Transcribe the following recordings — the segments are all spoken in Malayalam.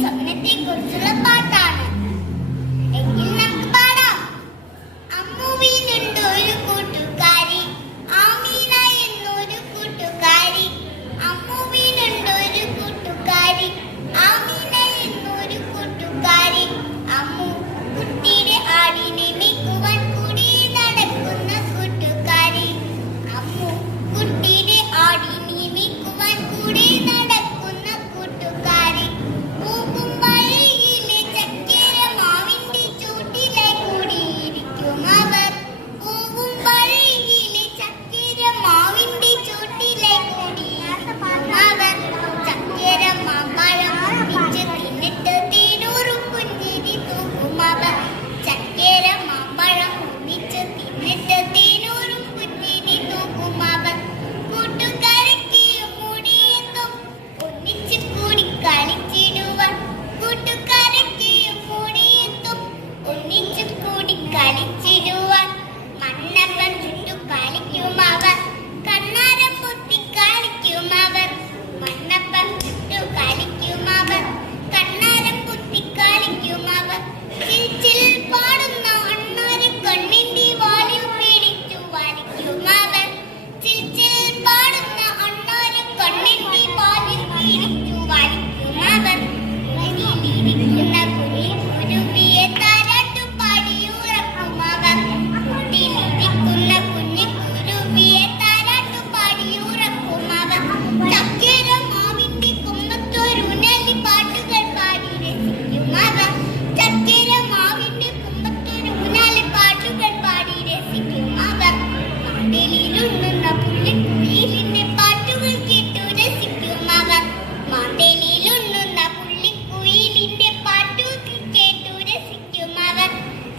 സ്വപ്നത്തെക്കുറിച്ചുള്ള പാട്ടാണ്. എങ്കിൽ നമുക്ക് പാടാം. അമ്മുവിനുണ്ട് ഒരു കൂട്ടുകാരി, ആമീന എന്നൊരു കൂട്ടുകാരി. അമ്മുവിനുണ്ട് ഒരു കൂട്ടുകാരി, ആമീന എന്നൊരു കൂട്ടുകാരി. അമ്മു കുട്ടിയുടെ ആടിനെ മേയ്ക്കുവാൻ കൂടി നടക്കുന്ന കൂട്ടുകാരി. അമ്മു കുട്ടിയുടെ ആടിനെ മേയ്ക്കുവാൻ കൂടി നടക്കുന്ന കൂട്ടുകാരി. പോകും വഴിയിലെ ചക്കര മാവിന്റെ ചൂട്ടിലെ കൂടിയിരിക്കും അവർ. പോകും വഴിയിലെ ചക്കര മാവിന്റെ ചൂട്ടിലെ കൂടിയിരിക്കും അവർ. ചക്കര മാമ്പഴം പിച്ച് തിന്നിട്ട് തേനൂറും പുഞ്ചിരി തൂക്കും അവർ. ചക്കര മാമ്പഴം ഒന്നിച്ച് തിന്നിട്ട് തേനൂറും പുഞ്ചിരി തൂക്കും അവർ. കൂട്ടുകാരയ്ക്ക് മുടിയെന്നും ഒന്നിച്ച് കൂടി കളിച്ചിടുവാൻ. കൂട്ടുകാരയ്ക്ക് മുടിയെന്നും ഒന്നിച്ച് കൂടി കളിച്ചിടുവാൻ. മണ്ണപ്പം ചുട്ടു കളിക്കും അവർ, കണ്ണാരം പൊത്തി കളിക്കും അവർ. മണ്ണപ്പം ചുട്ടു കളിക്കും അവർ, കണ്ണാരം പൊത്തി കളിക്കും അവർ. ചിൽ പാടുന്ന അണ്ണാരെ കണ്ണിന്റെ വാലിൽ പിടിച്ചു വലിക്കും അവർ. ചിൽ പാടുന്ന അണ്ണാരെ കണ്ണിന്റെ വാലിൽ പിടിച്ചു വലിക്കും അവർ. കുടിലിരിക്കുന്ന കുരുവിയെ താരാട്ടു പാടിയുറക്കും അവർ. കുടിലിരിക്കുന്ന കുഞ്ഞിക്കുരുവിയെ താരാട്ടു പാടിയുറക്കും അവർ. ചക്കര മാവിന്റെ കുമ്പത്തൊരുനലി പാട്ടുകൾ പാടി രസിക്കും അവർ. ചക്കര മാവിന്റെ കുമ്പത്തൊരുനലി പാട്ടുകൾ പാടി രസിക്കും അവർ. മാന്തേലിയിലുണ്ണുന്ന പുള്ളിക്കുയിലിന്റെ പാട്ടുകൾ കേട്ടു രസിക്കും അവർ. മാന്തേലിയിലുണ്ണുന്ന പുള്ളിക്കുയിലിന്റെ പാട്ടുകൾ കേട്ടു രസിക്കും അവർ.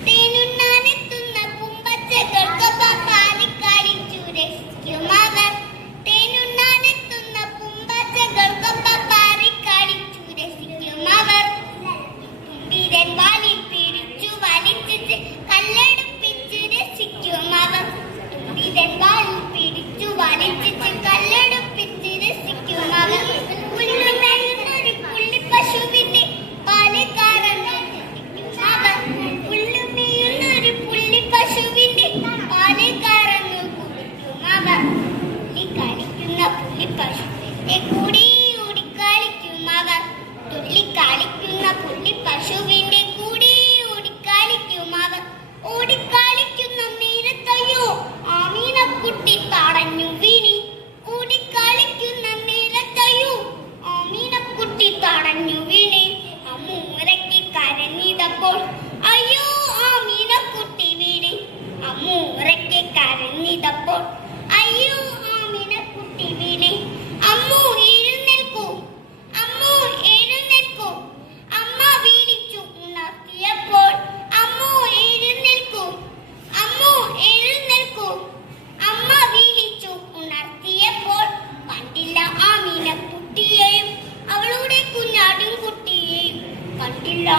തേനുണ്ണാനെത്തുന്ന പൂമ്പച്ചകൾക്കൊപ്പം പാലിക്കളിച്ചു രസിക്കും അവർ. തേനുണ്ണാനെത്തുന്ന പൂമ്പച്ചകൾക്കൊപ്പം പാലിക്കളിച്ചു രസിക്കും അവർ. തുമ്പിരൻ വാലിൽ പിടിച്ചു വലിച്ച് കല്ലെടുപ്പിച്ച് രസിക്കും അവർ. തുമ്പിരൻ വാലിൽ പിടിച്ചു വലിച്ച് കല്ലെടുപ്പിച്ച് രസിക്കും അവർ. പുല്ലുമെയ്യുന്നൊരു പുള്ളിപ്പശുവിന്റെ പാല് കറന്ന് കുടിക്കും അവർ. പുല്ലുമെയ്യുന്നൊരു പുള്ളിപ്പശുവിന്റെ പാല് കറന്ന് കുടിക്കും അവർ. തുള്ളിക്കളിക്കുന്ന പുള്ളിപ്പശുവിന്റെ കൂടി ഓടിക്കളിക്കും അവർ. തുള്ളിക്കളിക്കുന്ന പുള്ളിപ്പശുവിന്റെ കൂടി ഓടിക്കളിക്കും അവർ. ഓടിക്കളിക്കുന്ന നേരത്തയ്യോ ആമീനക്കുട്ടി തടഞ്ഞു വീണി. ഓടിക്കളിക്കുന്ന നേരത്തയ്യോ ആമീനക്കുട്ടി തടഞ്ഞു വീണി. അമ്മു ഉറക്കെ കരഞ്ഞിതപ്പോൾ അയ്യോ ആമീനക്കുട്ടി വീണി. അമ്മു ഉറക്കെ കരഞ്ഞിതപ്പോൾ അയ്യോ ആമീനക്കുട്ടി വീണി. അമ്മു എഴുന്നേൽക്കൂ, അമ്മു എഴുന്നേൽക്കൂ, അമ്മ വിളിച്ചു ഉണർത്തിയപ്പോൾ. അമ്മു എഴുന്നേൽക്കൂ, അമ്മു എഴുന്നേൽക്കൂ, അമ്മ വിളിച്ചു ഉണർത്തിയപ്പോൾ. കണ്ടില്ല ആമീനക്കുട്ടിയെയും അവളുടെ കുഞ്ഞാടും കുട്ടിയെയും. കണ്ടില്ല